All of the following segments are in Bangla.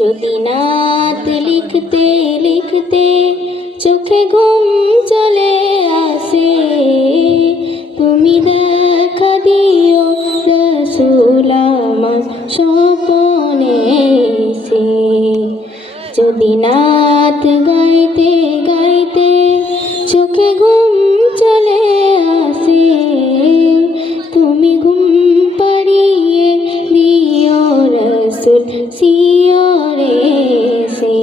যদি নাত লিখতে লিখতে চোখে ঘুম চলে আসে, তুমি দেখা দিও রসুল আমার স্বপনে এসে। যদি নাত গাইতে গাইতে চোখে ঘুম চলে আসে, তুমি ঘুম পাড়িয়ে দিও রসুল শিয়রে এসে।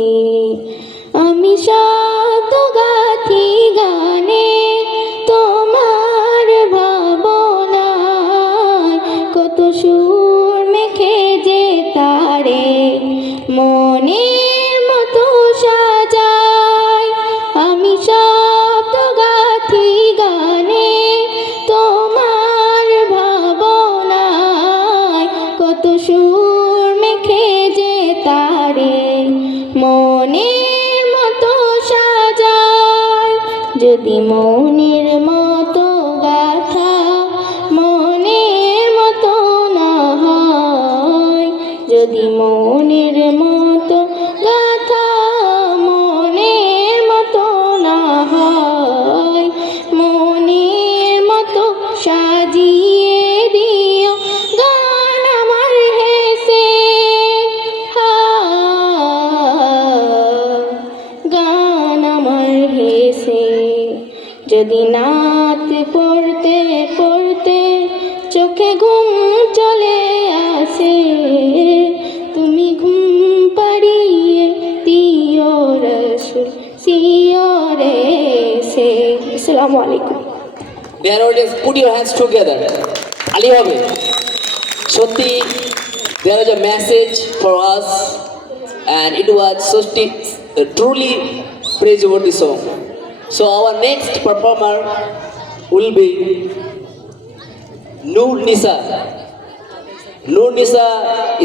আমি শব্দ গাথি গানে তোমার ভাবনায়, কত সুর মেখে যে তারে মনের মতো সাজায়। আমি শব্দ গাথি গানে তোমার ভাবনায়, কত সুর মেখে যে তারে মনের মতো সাজায়। যদি মনের মতো গাথা মনের মতো না হয়, যদি মনের মতো গাথা মনের মতো না হয়, মনের মতো সাজিয়ে দিও গান আমার হেসে। গান আমার হেসে। যদি নাত পড়তে পড়তে চোখে ঘুম চলে আসে, তুমি ঘুম পাড়িয়ে দিও রসুল শিয়রে এসে। আসসালামু আলাইকুম। Dear audience, put your hands together. Ali hobe. Sotti, there was a message for us, and it was truly praiseworthy song. So our next performer will be Noor Nisa. Noor Nisa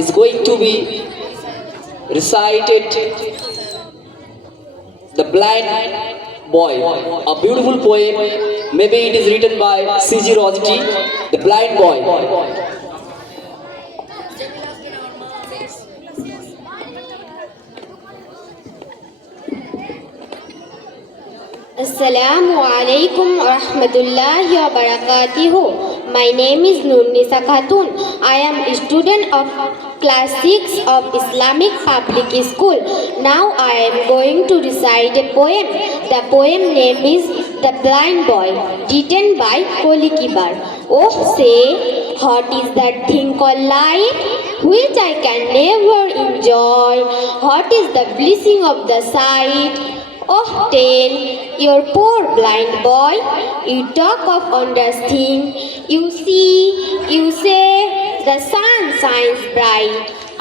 is going to be recited The Blind Boy, a beautiful poem. Maybe it is written by C.G. Rossetti, The Blind Boy. Assalamu alaikum wa rahmatullahi wa barakatuhu. My name is Noor Nisa Khatun. I am a student of class 6 of Islamic Public School. Now I am going to recite a poem. The poem name is The Blind Boy, written by Koli Kibar. Oh, say, what is that thing called life, which I can never enjoy? What is the blessing of the sight? Oh, tell your poor blind boy, you talk of wondrous thing. You see, you say, the sun shines bright.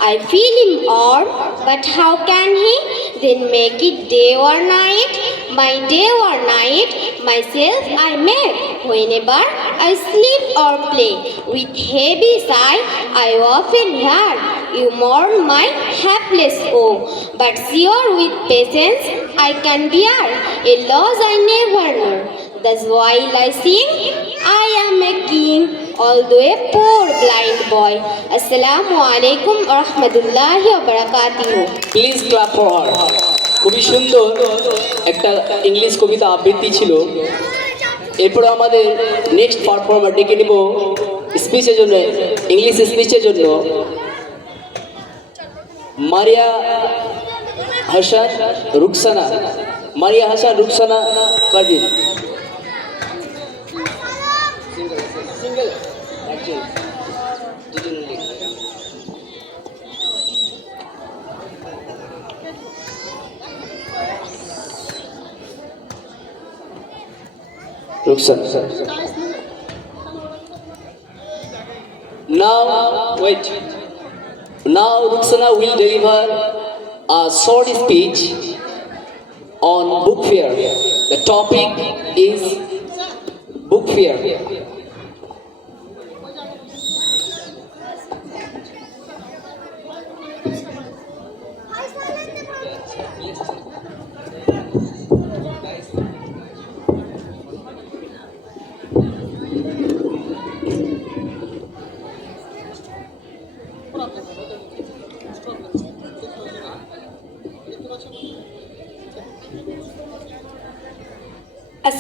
I feel him warm, but how can he then make it day or night? My day or night, myself I make. Whenever I sleep or play, with heavy sigh I often hear you mourn my hapless woe. But sure with patience I can bear a loss I never know. Thus while I sing, I am a king, although a poor blind boy. Assalamu alaikum wa rahmatullahi wa barakatuhu. Please clap for her. খুবই সুন্দর একটা ইংলিশ কবিতা আবৃত্তি ছিল। এরপর আমাদের নেক্সট পারফর্মার ডেকে নিব স্পিচের জন্য, ইংলিশ স্পিচের জন্য মারিয়া হাসান রুকসানা। মারিয়া Hasan Rukhsana Parvin. Ruxana. Now, wait. Now Ruxana will deliver a short speech on book fair. The topic is book fair.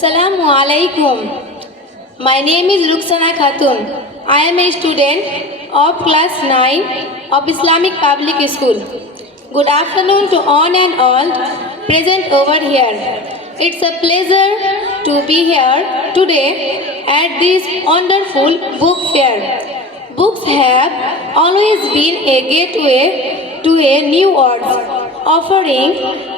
Assalamu alaikum. My name is Ruksana Khatun. I am a student of class 9 of Islamic Public School. Good afternoon to one and all present over here. It's a pleasure to be here today at this wonderful book fair. Books have always been a gateway to a new world, offering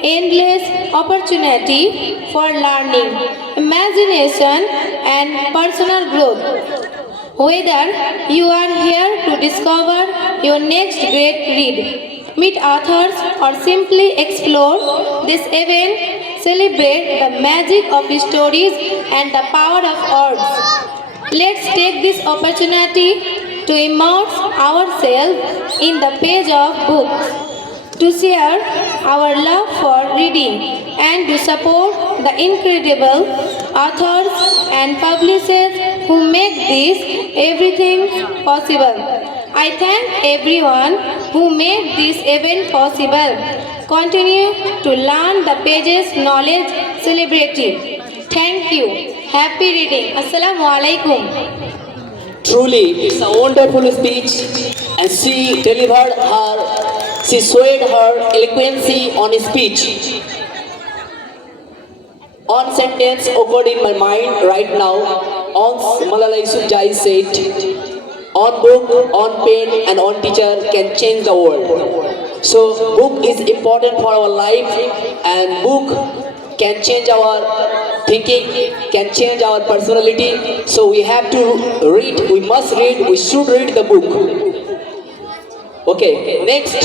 endless opportunity for learning, imagination, and personal growth. Whether you are here to discover your next great read, meet authors, or simply explore this event, celebrate the magic of stories and the power of words. Let's take this opportunity to immerse ourselves in the page of books, to share our love for reading, and to support the incredible authors and publishers who make this everything possible. I thank everyone who made this event possible. Continue to learn the page's knowledge celebrity. Thank you. Happy reading. Assalamu alaikum. Truly, it's a wonderful speech, and she delivered she showed her eloquency on speech. One sentence occurred in my mind right now. On Malala Yousafzai said, on book, on pen, and on teacher can change the world. So, book is important for our life, and book can change our thinking, can change our personality. So we have to read, we must read, we should read the book. Okay, next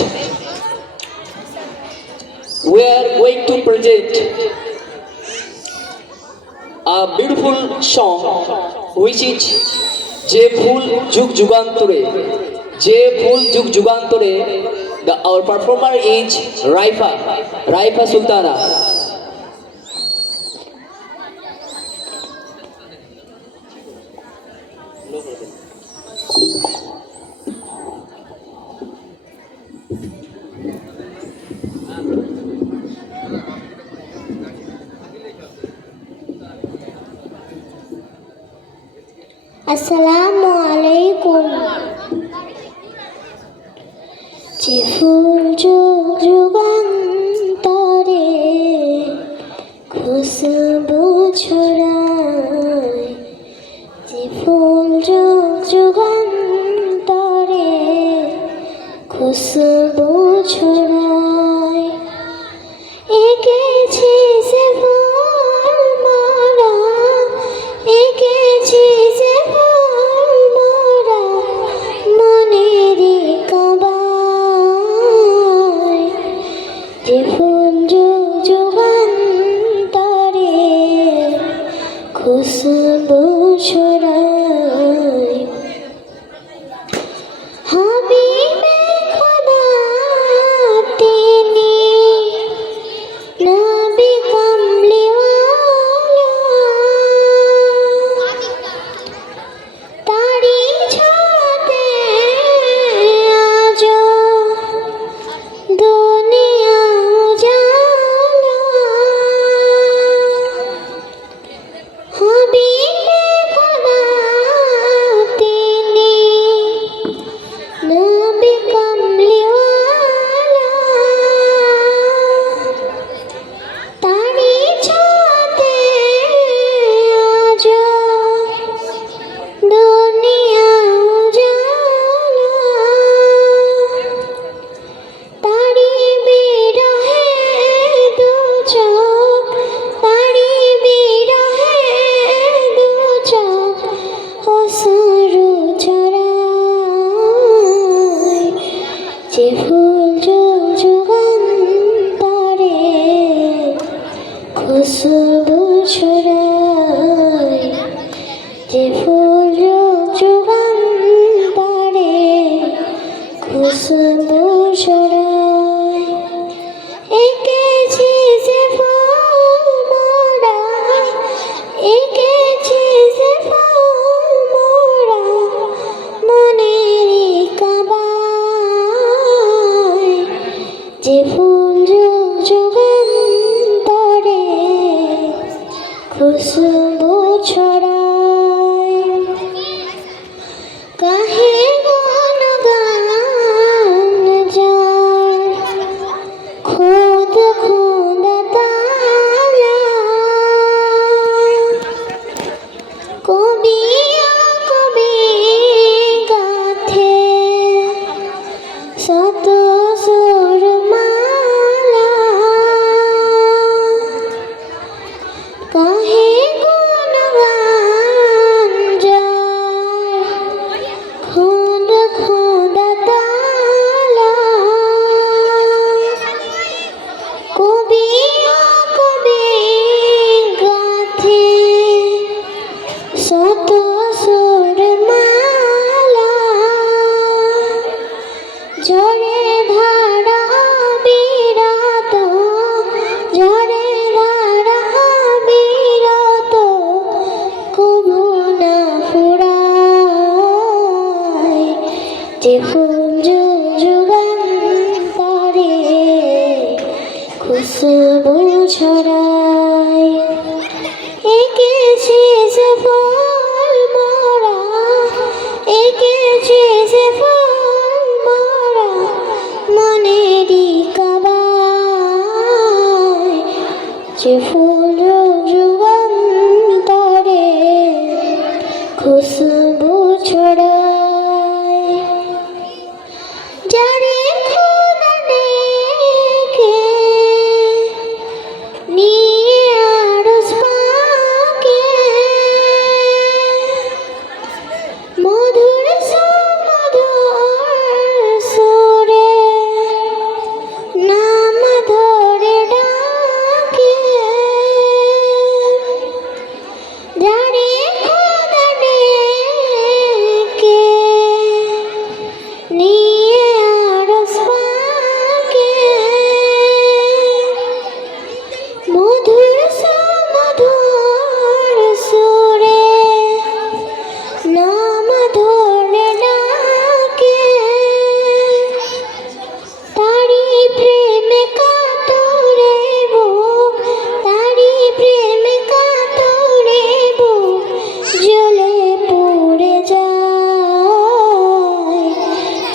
we are going to present a beautiful song which is Je Phul Jug Jugantore. Je Phul Jug Jugantore. Our performer is Raifa Sultana. Assalamu alaikum. যে ফুল যুগ যুগান্তরে খুশবু ছড়ায়, যে ফুল যুগ যুগান্তরে খুশবু ছড়ায়, এঁকেছি সে ফুল মালা, এঁকেছি সে ফুল মালা মনেরই কাবায়, যে ফুল যুগ যুগান্তরে খুশবু ছড়ায়। হাবিবে খোদা তিনি নবী কামলিওয়ালা, তারি ছাতে আজো দুনিয়া উজালা। হাবিবে খোদা তিনি নবী কামলিওয়ালা, তারি ছাতে আজো দুনিয়া উজালা। তারি বিরহে দু চোখ, তারি বিরহে দু চোখ অশ্রু ঝরায়, যে ফুল যুগ যুগান্তরে খুশবু ছড়ায়, যে ফুল যুগ যুগান্তরে খুশবু ছড়ায়। এঁকেছি সে ফুল মোরা, এঁকেছি সে ফুল মোরা মনেরই কাবায়, যে ফুল যুগ যুগান্তরে খুশবু ছড়ায় এঁকেছে যে ফল মরা এঁকেছে যে ফল মরা মনেরই কাবায় যে ফুল যুগান্তরে খুশবু ছড়ায় যারে খোদা ডেকে নিয়ে আরশ পাকে মধুর সুমধুর সুরে নাম ধরে ডাকে যারে খোদা ডেকে নিয়ে আরশ পাকে মধুর সুমধুর সুরে নাম ধরে ডাকে তারি প্রেমে কাতরে বুক তারি প্রেমে কাতরে বুক জ্বলে পড়ে যায়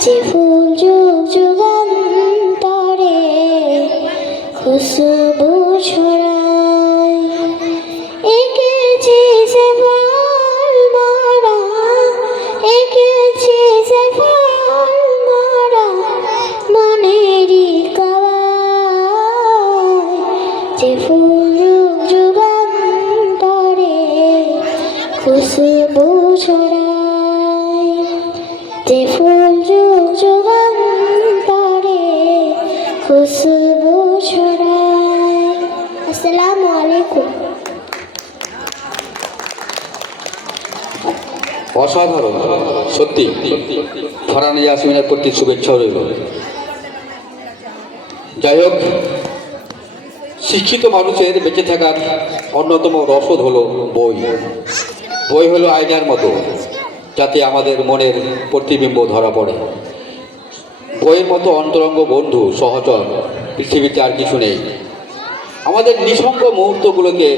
যে ফুল যুগ যুগান্তরে খুশবু ছড়ায় এঁকেছে যে ফল মরা এঁকেছে যে ফল মরা মনেরই কাবায় যে ফুল যুগ যুগান্তরে খুশবু ছড়ায় যে ফুল যুগ যুগান্তরে খুশবু ছড়ায় আসসালামু আলাইকুম অসাধারণ সত্যি ফারহানা ইয়াসমিনের প্রতি শুভেচ্ছা রইল। যাই হোক, শিক্ষিত মানুষের বেঁচে থাকার অন্যতম রসদ হলো বই। বই হলো আয়নার মতো, যাতে আমাদের মনের প্রতিবিম্ব ধরা পড়ে। বইয়ের মতো অন্তরঙ্গ বন্ধু সহচর পৃথিবীতে আর কিছু নেই। আমাদের নিঃসঙ্গ মুহূর্তগুলোকে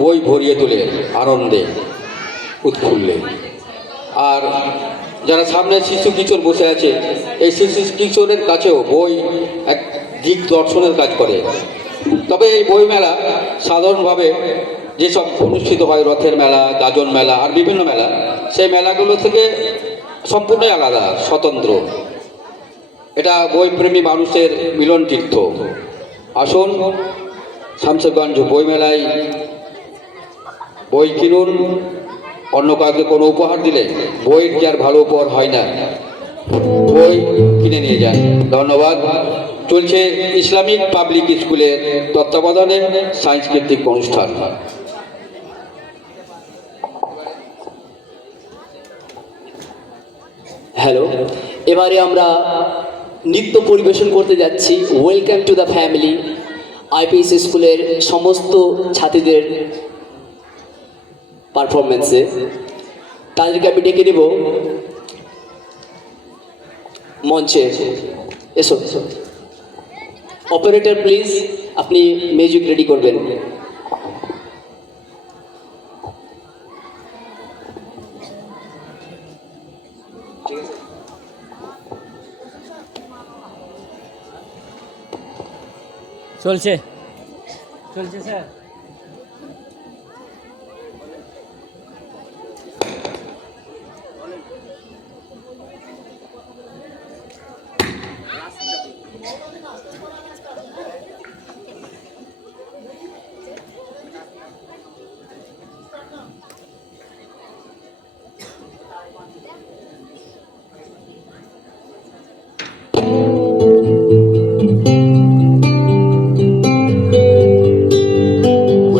বই ভরিয়ে তোলে আনন্দে উৎফুল্লে। আর যারা সামনে শিশু কিশোর বসে আছে, এই শিশু কিশোরের কাছেও বই এক দিক দর্শনের কাজ করে। তবে এই বই মেলা সাধারণভাবে যেসব অনুষ্ঠিত হয়, রথের মেলা, গাজন মেলা আর বিভিন্ন মেলা, সেই মেলাগুলো থেকে সম্পূর্ণই আলাদা, স্বতন্ত্র। এটা বইপ্রেমী মানুষের মিলন তীর্থ। আসুন শামসেরগঞ্জ বই মেলায় বই কিনুন। অন্য কাউকে কোনো উপহার দিলে বইয়ের যে আর ভালো উপহার হয় না, বই কিনে নিয়ে যান। ধন্যবাদ। চলছে ইসলামিক পাবলিক স্কুলের তত্ত্বাবধানে সাংস্কৃতিক অনুষ্ঠান। হ্যালো, এবারে আমরা নৃত্য পরিবেশন করতে যাচ্ছি। Welcome to the family IPS স্কুলের সমস্ত ছাত্রীদের পারফরমেন্সে। তাদেরকে আমি ডেকে দেব মঞ্চে। এসো অপারেটর প্লিজ, আপনি মিউজিক রেডি করবেন। চলছে চলছে sir.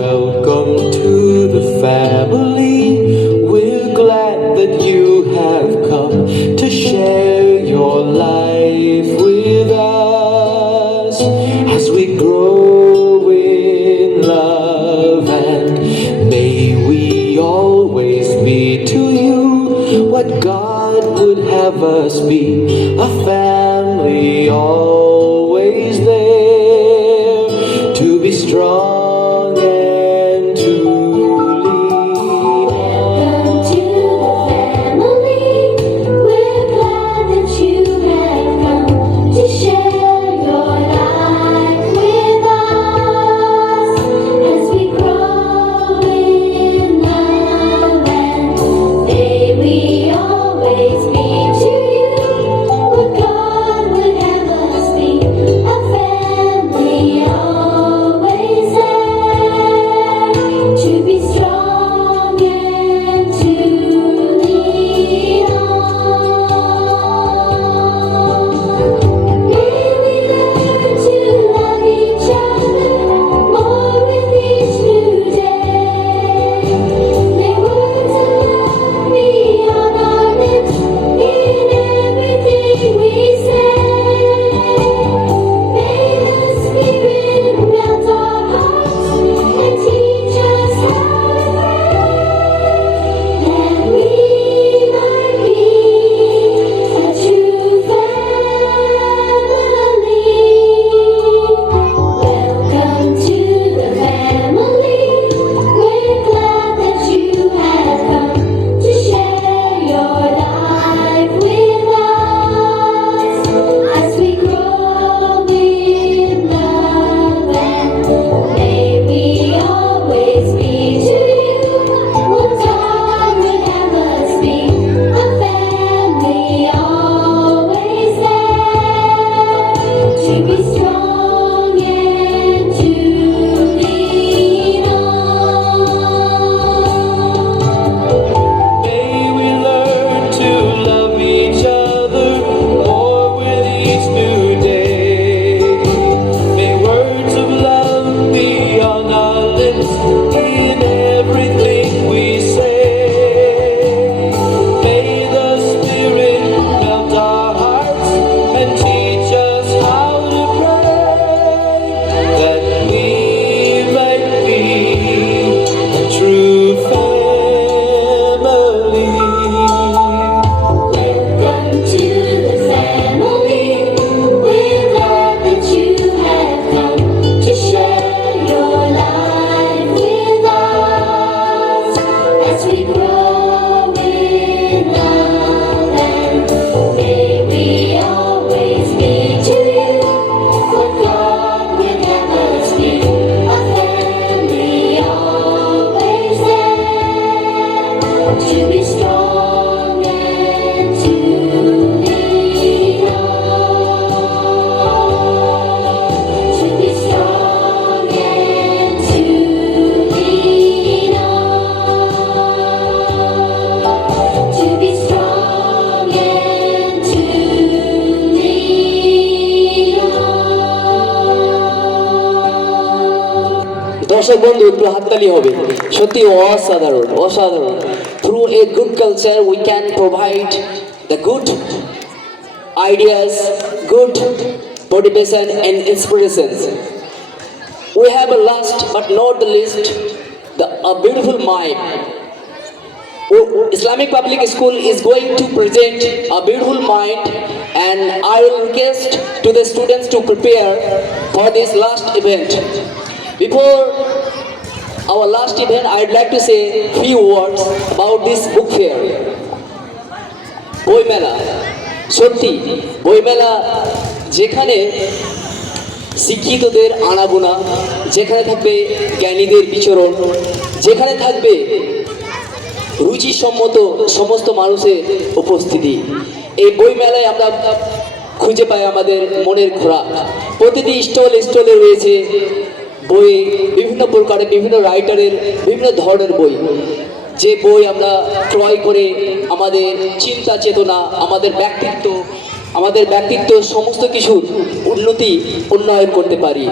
Welcome to the family. We're glad that you have come to share your life with us as we grow in love, and may we always be to you what God would have us be, a family always there to be strong দর্শক বন্ধু একটু হাততালি হবে, সত্যি অসাধারণ অসাধারণ। Through a good culture we can provide the good ideas, good motivation and inspirations. We have a last but not the least, a beautiful mime. Islamic Public School is going to present a beautiful mind, and I will request to the students to prepare for this last event. Before our last event, I'd like to say few words about this book fair. বই মেলা, সত্যি বইমেলা যেখানে শিক্ষিতদের আনাগোনা, যেখানে থাকবে জ্ঞানীদের বিচরণ, যেখানে থাকবে রুচিসম্মত সমস্ত মানুষের উপস্থিতি, এই বইমেলায় আমরা খুঁজে পাই আমাদের মনের খোরাক। প্রতিটি স্টলে রয়েছে বই, বিভিন্ন প্রকারের, বিভিন্ন রাইটারের, বিভিন্ন ধরনের বই, যে বই আমরা ক্রয় করে আমাদের চিন্তা চেতনা, আমাদের ব্যক্তিত্ব সমস্ত কিছুর উন্নয়ন করতে পারি।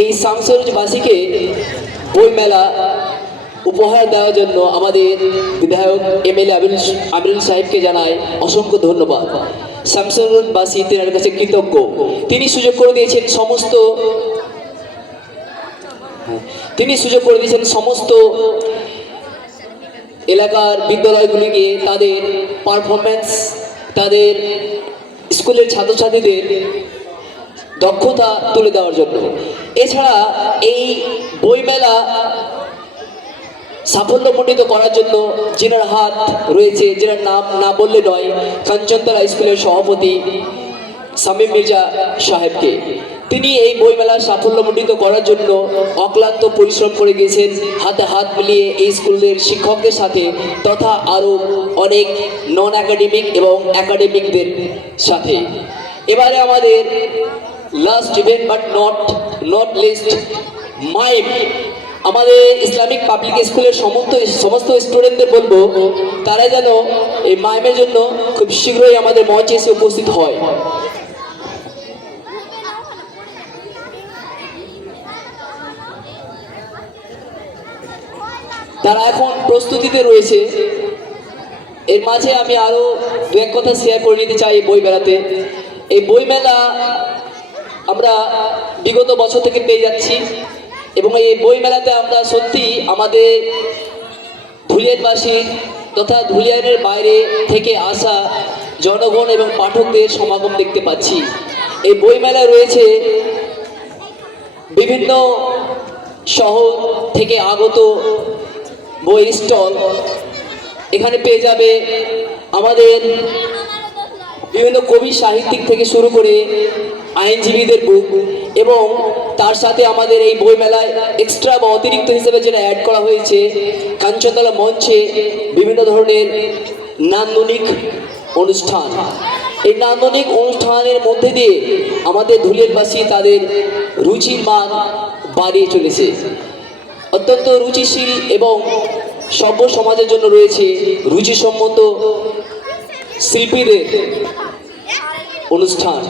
এই শামসুরবাসীকে বইমেলা উপহার দেওয়ার জন্য আমাদের বিধায়ক MLA আমিরুল সাহেবকে জানায় অসংখ্য ধন্যবাদ। শামসুরবাসী তেনার কাছে কৃতজ্ঞ। তিনি সুযোগ করে দিয়েছেন সমস্ত এলাকার বিদ্যালয়গুলিকে তাদের পারফরমেন্স, তাদের স্কুলের ছাত্রছাত্রীদের দক্ষতা তুলে দেওয়ার জন্য। এছাড়া এই বইমেলা সাফল্যমণ্ডিত করার জন্য যেনার হাত রয়েছে, যেনার নাম না বললে নয়, কাঞ্চনতলা স্কুলের সভাপতি শামীম মির্জা সাহেবকে। তিনি এই বইমেলা সাফল্যমণ্ডিত করার জন্য অক্লান্ত পরিশ্রম করে গিয়েছেন, হাতে হাত মিলিয়ে এই স্কুলের শিক্ষকদের সাথে তথা আরও অনেক নন একাডেমিক এবং একাডেমিকদের সাথে। এবারে আমাদের last event but not list, mime. আমাদের ইসলামিক পাবলিক স্কুলের সমস্ত স্টুডেন্টদের বলবো তারা যেন এই মাইমের জন্য খুব শীঘ্রই আমাদের মঞ্চে এসে উপস্থিত হয়। তারা এখন প্রস্তুতিতে রয়েছে। এর মাঝে আমি আরও দু এক কথা শেয়ার করে নিতে চাই। বই মেলাতে, এই বই মেলা আমরা বিগত বছর থেকে পেয়ে যাচ্ছি, এবং এই বই মেলাতে আমরা সত্যি আমাদের ধুলিয়ানবাসী তথা ধুলিয়ানের বাইরে থেকে আসা জনগণ এবং পাঠকদের সমাগম দেখতে পাচ্ছি। এই বই মেলায় রয়েছে বিভিন্ন শহর থেকে আগত বই স্টল। এখানে পেয়ে যাবে আমাদের বিভিন্ন কবি সাহিত্যিক থেকে শুরু করে আইনজীবীদের বুক, এবং তার সাথে আমাদের এই বই মেলায় এক্সট্রা বা অতিরিক্ত হিসেবে যেটা অ্যাড করা হয়েছে, কাঞ্চনতলা মঞ্চে বিভিন্ন ধরনের নান্দনিক অনুষ্ঠান। এই নান্দনিক অনুষ্ঠানের মধ্যে দিয়ে আমাদের ধুলিয়ানবাসী তাদের রুচির মান বাড়িয়ে চলেছে। অত্যন্ত রুচিশীল এবং সভ্য সমাজের জন্য রয়েছে রুচিসম্মত শিল্পীদের অনুষ্ঠান।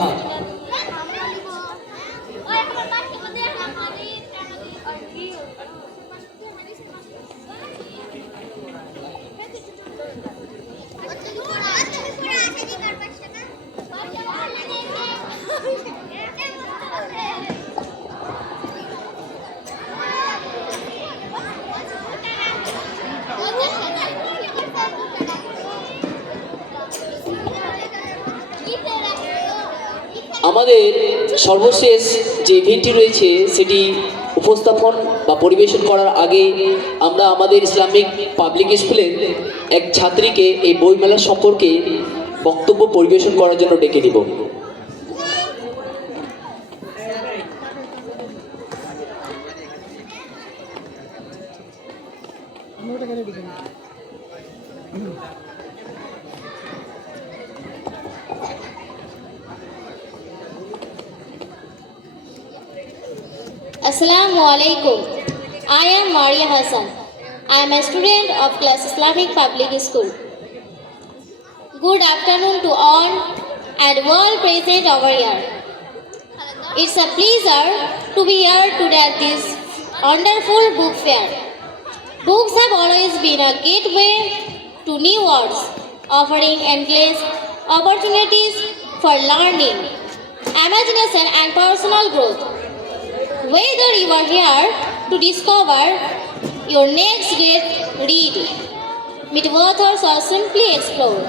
আমাদের সর্বশেষ যে ইভেন্টটি রয়েছে সেটি উপস্থাপন বা পরিবেশন করার আগে আমরা আমাদের ইসলামিক পাবলিক স্কুলের এক ছাত্রীকে এই বইমেলা সম্পর্কে বক্তব্য পরিবেশন করার জন্য ডেকে নিব। Assalamu alaikum. I am Maria Hassan. I am a student of class Islamic Public School. Good afternoon to all and all present over here. It's a pleasure to be here today at this wonderful book fair. Books have always been a gateway to new worlds, offering endless opportunities for learning, imagination, and personal growth. Whether you are here to discover your next great read, meet authors, or simply explore,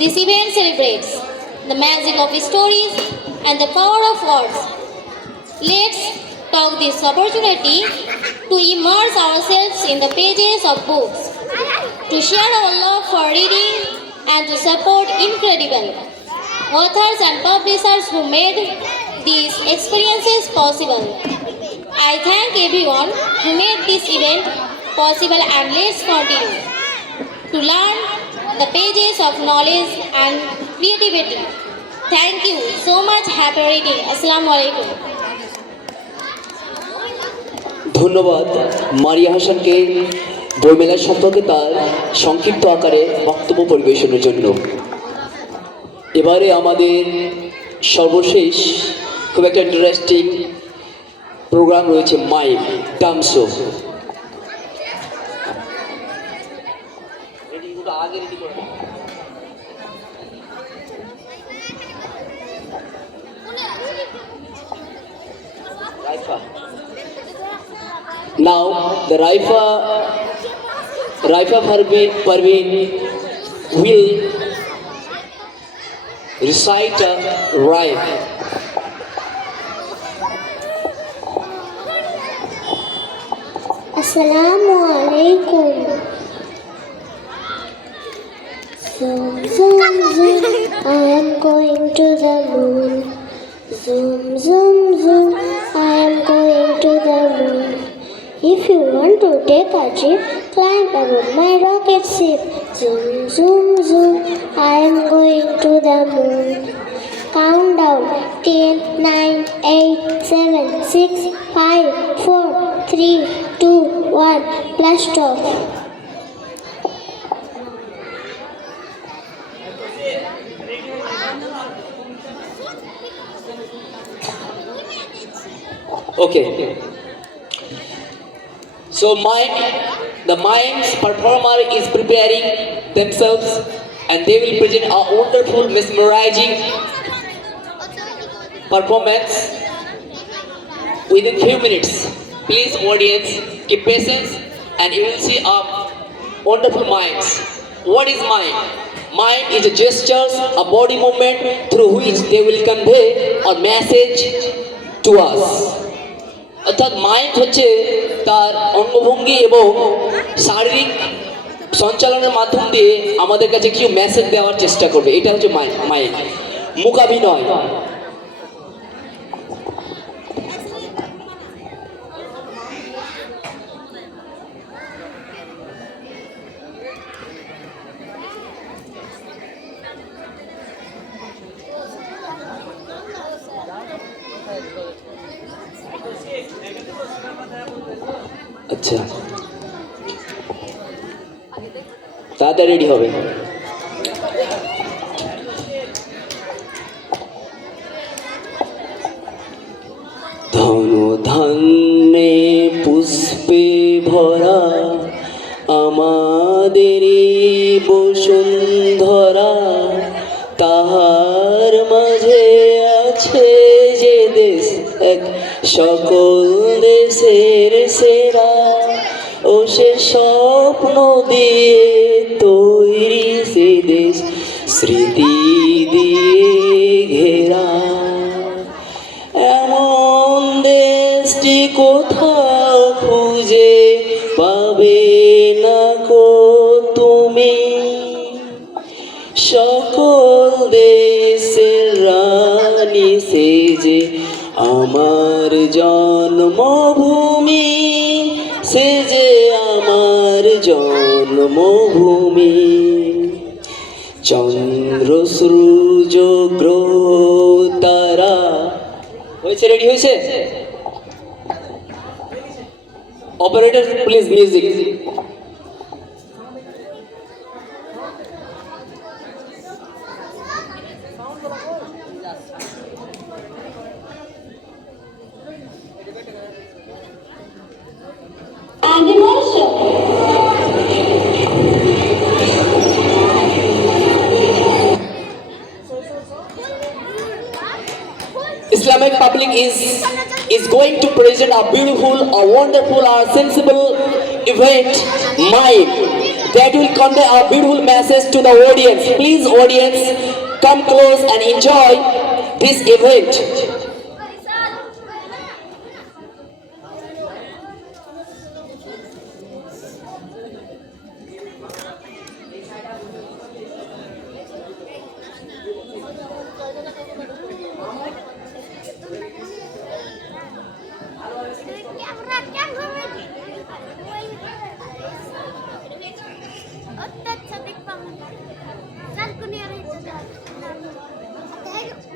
this event celebrates the magic of stories and the power of words. Let's take this opportunity to immerse ourselves in the pages of books, to share our love for reading, and to support incredible authors and publishers who made these experiences possible. I thank everyone who made this event possible, and let's continue to learn the pages of knowledge and creativity. Thank you so much. Happy reading. Assalamu alaikum. ধন্যবাদ মারিয়া হাসানকে বইমেলা সম্পর্কে তার সংক্ষিপ্ত আকারে বক্তব্য পরিবেশনের জন্য। এবারে আমাদের সর্বশেষ খুব একটা ইন্টারেস্টিং প্রোগ্রাম রয়েছে, mime dance show. Now the Raifa Parveen will recite a rhyme. Assalamu alaikum. Zoom, zoom, zoom, I am going to the moon. Zoom, zoom, zoom, I am going to the moon. If you want to take a trip, climb aboard my rocket ship. Zoom, zoom, zoom, I am going to the moon. Countdown 10, 9, 8, 7, 6, 5, 4, 3, 2, 1, blast off. Okay. So the mimes performer is preparing themselves, and they will present a wonderful, mesmerizing performance within few minutes. Please, audience, keep patience, and you will see a wonderful mimes. What is mime? Mime is a gestures, a body movement through which they will convey a message to us. অর্থাৎ মাইন্ড হচ্ছে তার অঙ্গভঙ্গি এবং শারীরিক সঞ্চালনের মাধ্যম দিয়ে আমাদের কাছে কিছু মেসেজ দেওয়ার চেষ্টা করবে। এটা হচ্ছে মাইন্ড, মূকাভিনয়। আচ্ছা, তাড়াতাড়ি রেডি হবে। ধন ধান্যে পুষ্পে ভরা আমাদেরই বসুন্ধরা, তাহার মাঝে আছে যে দেশ এক সকল দেশের সেরা, ও সে স্বপ্ন দিয়ে তৈরি সে দেশ স্মৃতি দিয়ে ঘেরা। এমন দেশটি কোথাও খুঁজে পাবে না কো তুমি, সকল দেশের রানী সে যে আমার জন্মভূমি, সে যে আমার জন্মভূমি। চন্দ্র সূর্য গ্রহ তারা হয়েছে, রেডি হয়েছে? Operator please music. Public is going to present a beautiful, a wonderful, a sensible event, Mime, that will convey a beautiful message to the audience. Please, audience, come close and enjoy this event.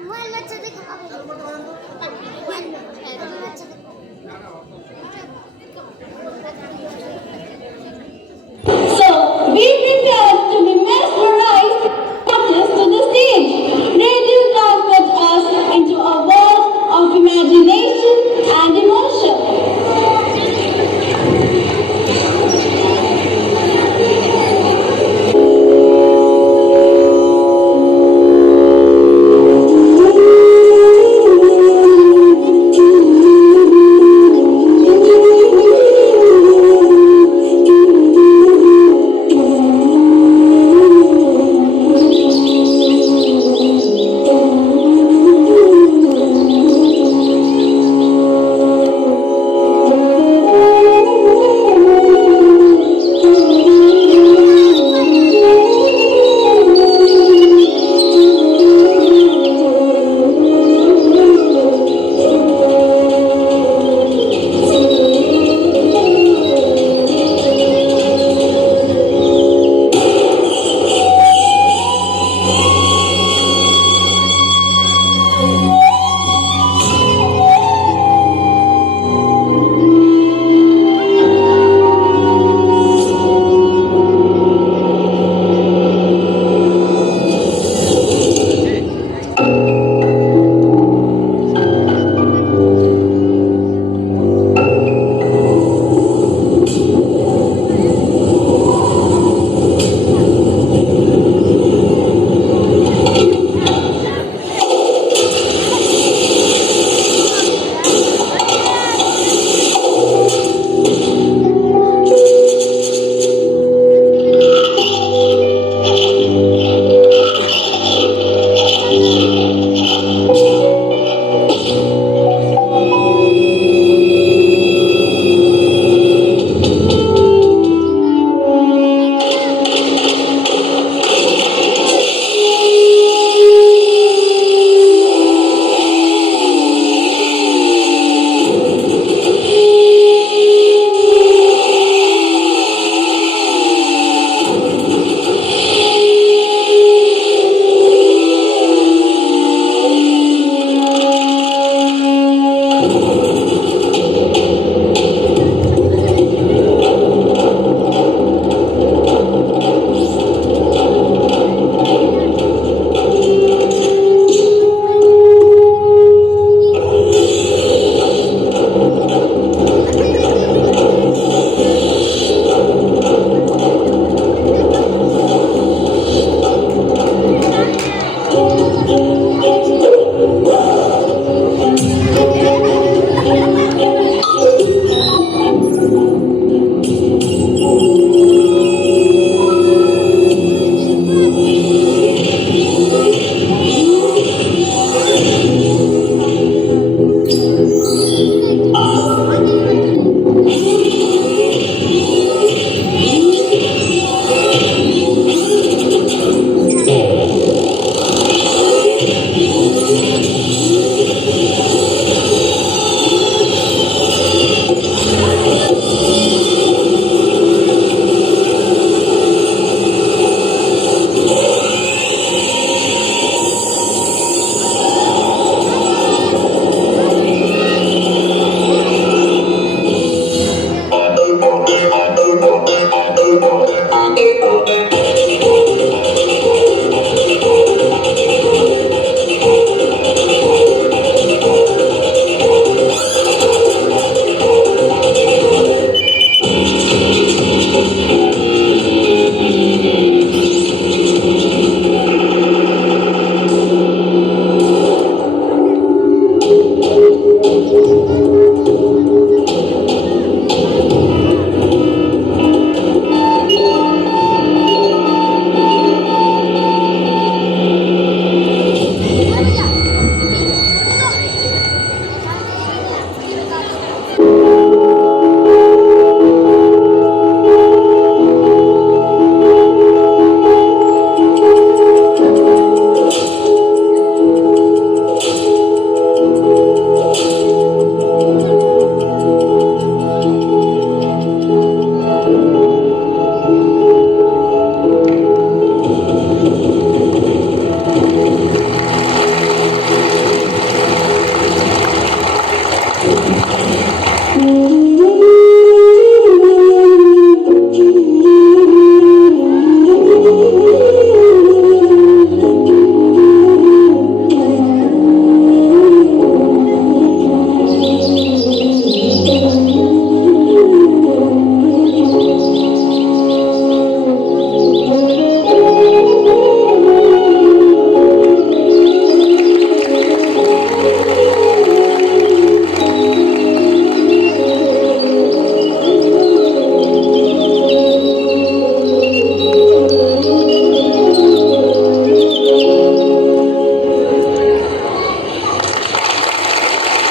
Mobile बच्चे देखो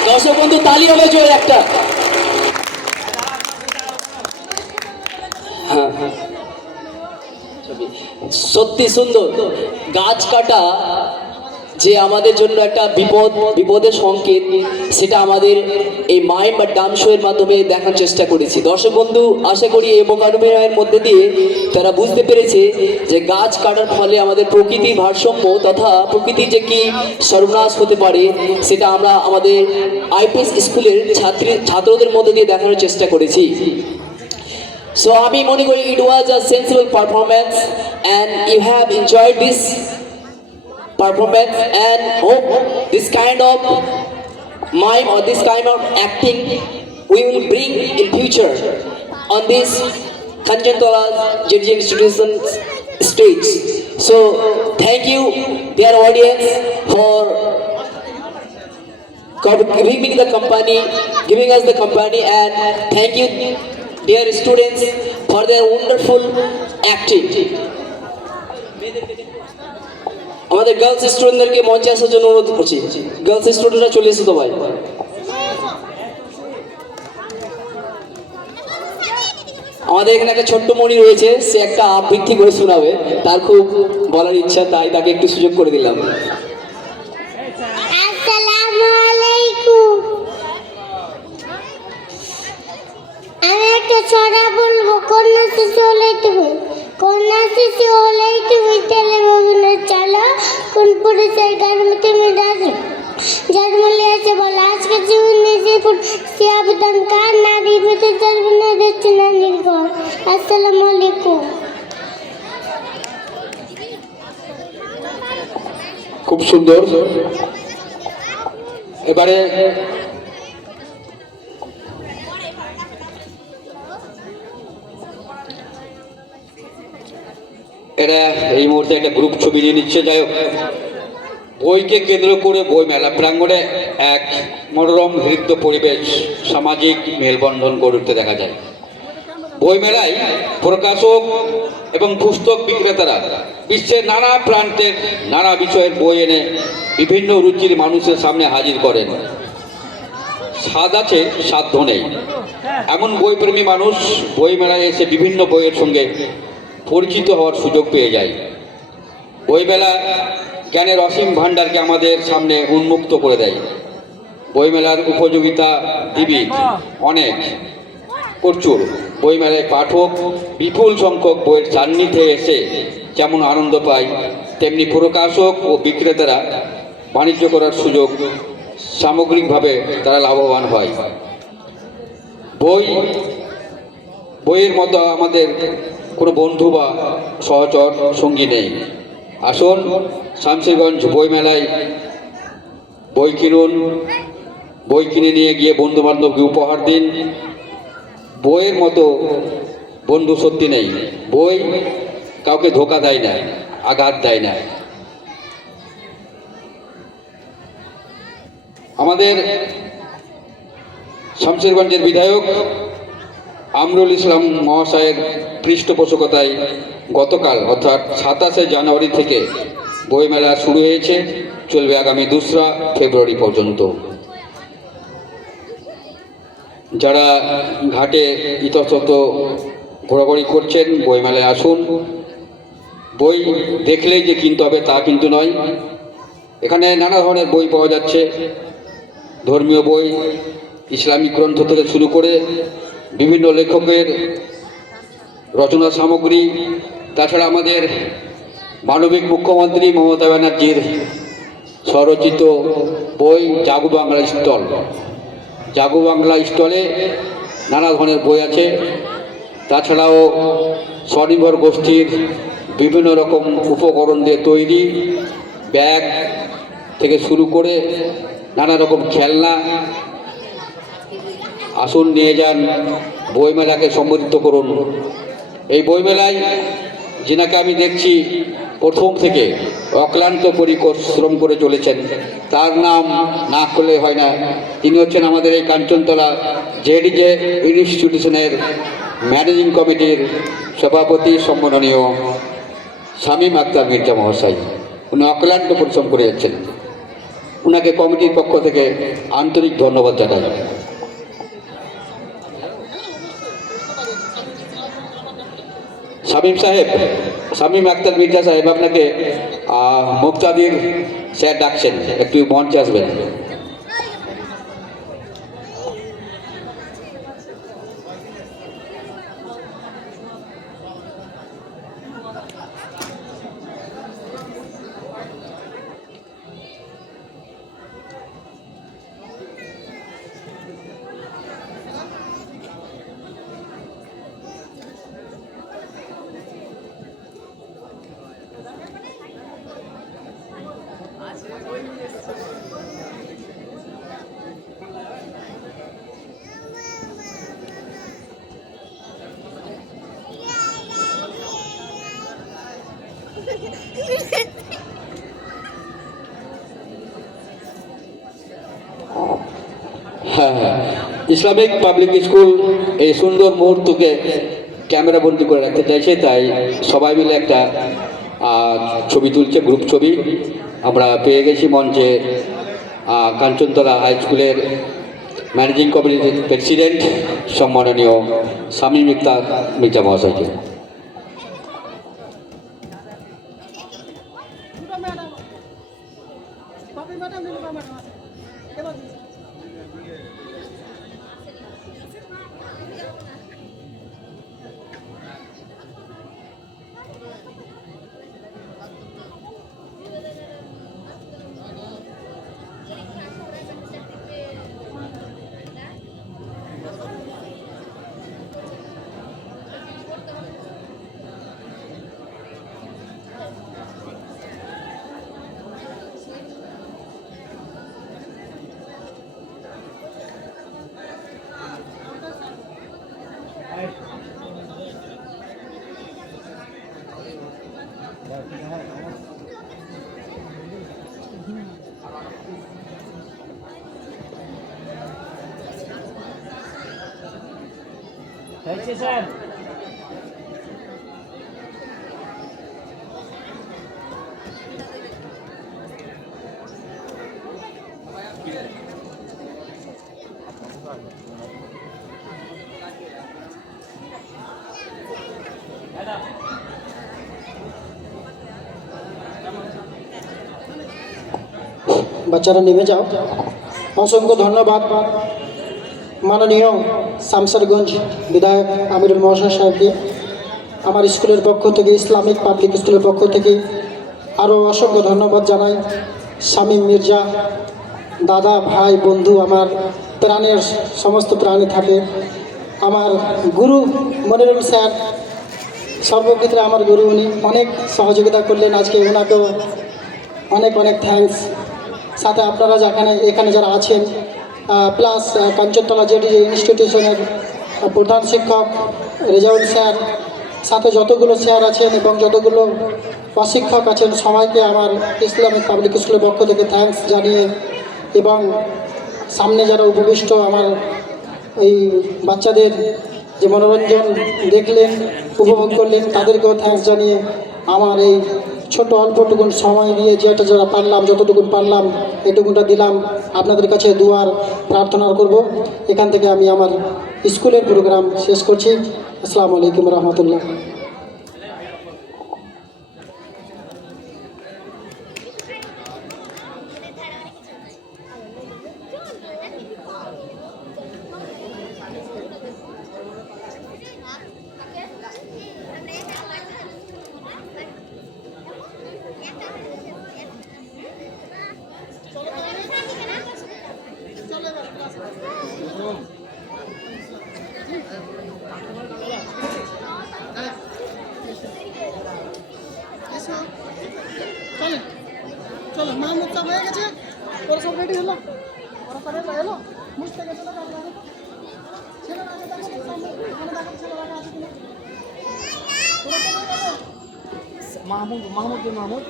দর্শক বন্ধু তালি হবে জোরে একটা। হ্যাঁ, সত্যি সুন্দর। গাছ কাটা যে আমাদের জন্য একটা বিপদের সংকেত, সেটা আমাদের এই মাইম বা ডান্স শো এর মাধ্যমে দেখার চেষ্টা করেছি। দর্শক বন্ধু আশা করি এই মোকাবিলার মধ্যে দিয়ে তারা বুঝতে পেরেছে যে গাছ কাটার ফলে আমাদের প্রকৃতির ভারসাম্য তথা প্রকৃতির যে কি সর্বনাশ হতে পারে, সেটা আমরা আমাদের আইপিএস স্কুলের ছাত্রদের মধ্যে দিয়ে দেখানোর চেষ্টা করেছি। So আমি মনে করি it was a sensible performance and you have enjoyed this performance and hope this kind of mime or this kind of acting we will bring in future on this Kanjantala JJ Institution stage. So thank you dear audience for giving us the company and thank you dear students for their wonderful acting. আমাদের গার্লস স্টুডেন্টদেরকে মঞ্চে আসার জন্য অনুরোধ করছি। গার্লস স্টুডেন্টরা চলে এসো তো ভাই। আমাদের এখানে একটা ছোট্ট মণি রয়েছে, সে একটা আবৃত্তি করে শোনাবে, তার খুব বলার ইচ্ছা, তাই তাকে একটু সুযোগ করে দিলাম। আসসালামু আলাইকুম। আমি একটা ছড়া বলবো। কন্যা শিশু হলেই তুমি, কন্যা শিশু হলেই তুমি তেলে বগুনে চলো, কোন পুরুষের গর্ভে তুমি রাজু জন্মলে আছে বলো আজকে জীবনে যে সে আবেদন কার নারী পেতে চলবে না দেখছে না নির্ভর। আসসালামু আলাইকুম। খুব সুন্দর। এবারে এরা এই মুহূর্তে একটা গ্রুপ ছবি নিয়ে নিচ্ছে। যাই হোক, বইকে কেন্দ্র করে বই মেলা প্রাঙ্গণে এক মনোরম হৃদ্য পরিবেশ, সামাজিক মেলবন্ধন গড়ে উঠতে দেখা যায়। বই মেলায় প্রকাশক এবং পুস্তক বিক্রেতারা বিশ্বের নানা প্রান্তের নানা বিষয়ের বই এনে বিভিন্ন রুচির মানুষের সামনে হাজির করেন। স্বাদ আছে সাধ্য নেই, এমন বইপ্রেমী মানুষ বই মেলায় এসে বিভিন্ন বইয়ের সঙ্গে পরিচিত হওয়ার সুযোগ পেয়ে যায়। বইমেলা জ্ঞানের অসীম ভাণ্ডারকে আমাদের সামনে উন্মুক্ত করে দেয়। বইমেলার উপযোগিতা বিবিধ, অনেক প্রচুর। বইমেলায় পাঠক বিপুল সংখ্যক বইয়ের সান্নিধ্যে এসে যেমন আনন্দ পায়, তেমনি প্রকাশক ও বিক্রেতারা বাণিজ্য করার সুযোগ, সামগ্রিকভাবে তারা লাভবান হয়। বইয়ের মতো আমাদের কোনো বন্ধু বা সহচর সঙ্গী নেই। আসুন শামশেরগঞ্জ বইমেলায় বই কিনুন, বই কিনে নিয়ে গিয়ে বন্ধু বান্ধবকে উপহার দিন। বইয়ের মতো বন্ধু সত্যি নেই। বই কাউকে ধোকা দেয় না, আঘাত দেয় না। আমাদের শামশেরগঞ্জের বিধায়ক আমরুল ইসলাম মহাশয়ের পৃষ্ঠপোষকতায় গতকাল অর্থাৎ 27শে জানুয়ারি থেকে বইমেলা শুরু হয়েছে, চলবে আগামী 2রা ফেব্রুয়ারি পর্যন্ত। যারা ঘাটে ইতস্তত ঘোরাঘুরি করছেন, বইমেলায় আসুন। বই দেখলেই যে কিনতে হবে তা কিন্তু নয়, এখানে নানা ধরনের বই পাওয়া যাচ্ছে। ধর্মীয় বই, ইসলামিক গ্রন্থ থেকে শুরু করে বিভিন্ন লেখকের রচনা সামগ্রী, তাছাড়া আমাদের মানবিক মুখ্যমন্ত্রী মমতা ব্যানার্জির স্বরচিত বই জাগো বাংলা স্টল, জাগো বাংলা স্টলে নানা ধরনের বই আছে। তাছাড়াও স্বনির্ভর গোষ্ঠীর বিভিন্ন রকম উপকরণ দিয়ে তৈরি ব্যাগ থেকে শুরু করে নানা রকম খেলনা। আসুন নিয়ে যান, বইমেলাকে সম্বোধিত করুন। এই বইমেলায় যিনাকে আমি দেখছি প্রথম থেকে অক্লান্ত পরিশ্রম করে চলেছেন, তার নাম না করলে হয় না। তিনি হচ্ছেন আমাদের এই কাঞ্চনতলা জেডিজে ইনস্টিটিউশনের ম্যানেজিং কমিটির সভাপতি সম্মাননীয় শামীম আক্তার মির্জা মহাশয়। উনি অক্লান্ত পরিশ্রম করে যাচ্ছেন, ওনাকে কমিটির পক্ষ থেকে আন্তরিক ধন্যবাদ জানাই। শামীম আক্তার মির্জা সাহেব, আপনাকে মুক্তাদির স্যার ডাকছেন, একটু মঞ্চে আসবেন। হ্যাঁ, ইসলামিক পাবলিক স্কুল এই সুন্দর মুহূর্তকে ক্যামেরা বন্দি করে রাখতে চাইছে, তাই সবাই মিলে একটা ছবি তুলছে, গ্রুপ ছবি আমরা পেয়ে গেছি মঞ্চে। কাঞ্চনতলা হাই স্কুলের ম্যানেজিং কমিটির প্রেসিডেন্ট সম্মাননীয় শামীম আক্তার মির্জা মহাশয়কে। হয়েছে স্যার। বাচ্চারা নেমে যাও। অসংখ্য ধন্যবাদ মাননীয় শামসারগঞ্জ বিধায়ক আমিরুল মহাশয় সাহেবকে। আমার স্কুলের পক্ষ থেকে, ইসলামিক পাবলিক স্কুলের পক্ষ থেকে আরও অসংখ্য ধন্যবাদ জানাই শামীম মির্জা, দাদা, ভাই, বন্ধু, আমার প্রাণের সমস্ত প্রাণী থাকে। আমার গুরু মনিরুল স্যার, সর্বক্ষেত্রে আমার গুরু, উনি অনেক সহযোগিতা করলেন, আজকে ওনাকেও অনেক অনেক থ্যাঙ্কস। সাথে আপনারা এখানে যারা আছেন, প্লাস কাঞ্চনতলা জেডি ইনস্টিটিউশনের প্রধান শিক্ষক রেজাউল স্যার, সাথে যতগুলো স্যার আছেন এবং যতগুলো প্রশিক্ষক আছেন, সবাইকে আমার ইসলামিক পাবলিক স্কুলের পক্ষ থেকে থ্যাঙ্কস জানিয়ে, এবং সামনে যারা উপবিষ্ট আমার এই বাচ্চাদের যে মনোরঞ্জন দেখলেন, উপভোগ করলেন, তাদেরকেও থ্যাঙ্কস জানিয়ে আমার এই ছোট অল্পটুকুন সময় দিয়ে যেটা যারা পারলাম, যতটুকুন পারলাম এটুকুনটা দিলাম। আপনাদের কাছে দুয়ার প্রার্থনা করব। এখান থেকে আমি আমার স্কুলের প্রোগ্রাম শেষ করছি। আসসালামু আলাইকুম রহমতুল্লাহ। চলে চলে চলো মাহমুদ সব হয়ে গেছে, ওরা সব রেডি হলো, ওরা সবাই এলো, মুছতে গেছে না ছেলেরা আগে দেখো সামনে, ওখানে দেখো ছেলেরা আগে আছে কিনা। ওরা সবাই গেলো। মাহমুদ মাহমুদ মাহমুদ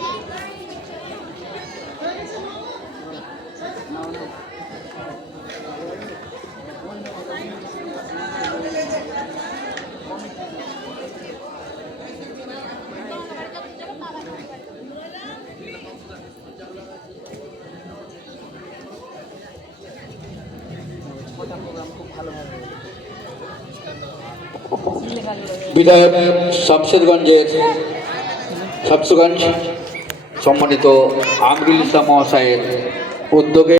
বিধায়ক শামশেরগঞ্জ সম্মানিত আমরুল ইসলাম মহাশয়ের উদ্যোগে